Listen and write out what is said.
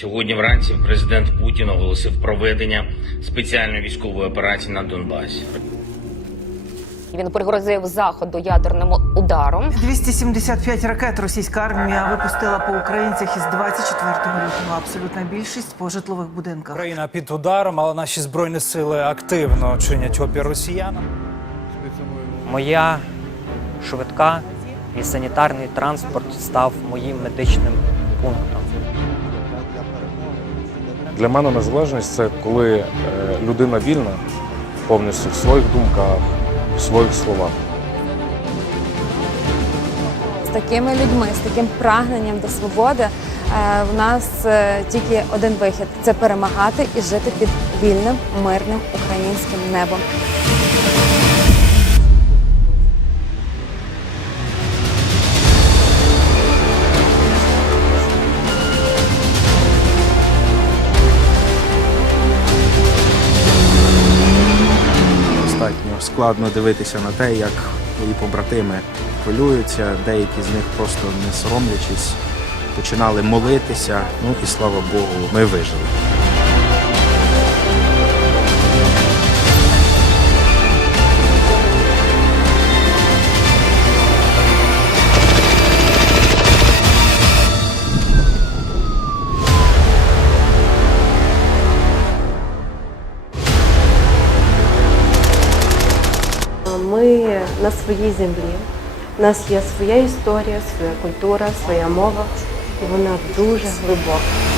Сьогодні вранці президент Путін оголосив проведення спеціальної військової операції на Донбасі. Він пригрозив заходу ядерним ударом. 275 ракет російська армія випустила по українцях із 24 лютого. Абсолютна більшість по житлових будинках. Україна під ударом, але наші збройні сили активно чинять опір росіянам. Моя швидка і санітарний транспорт став моїм медичним пунктом. Для мене незалежність це коли е, людина вільна повністю в своїх думках, в своїх словах. з такими людьми, з таким прагненням до свободи, е, в нас е, тільки один вихід це перемагати і жити під вільним, мирним українським небом. Складно дивитися на те, як твої побратими хвилюються, деякі з них просто не соромлячись, починали молитися. Ну і слава Богу, ми вижили. На своїй землі. У нас є своя історія, своя культура, своя мова, і вона дуже глибока.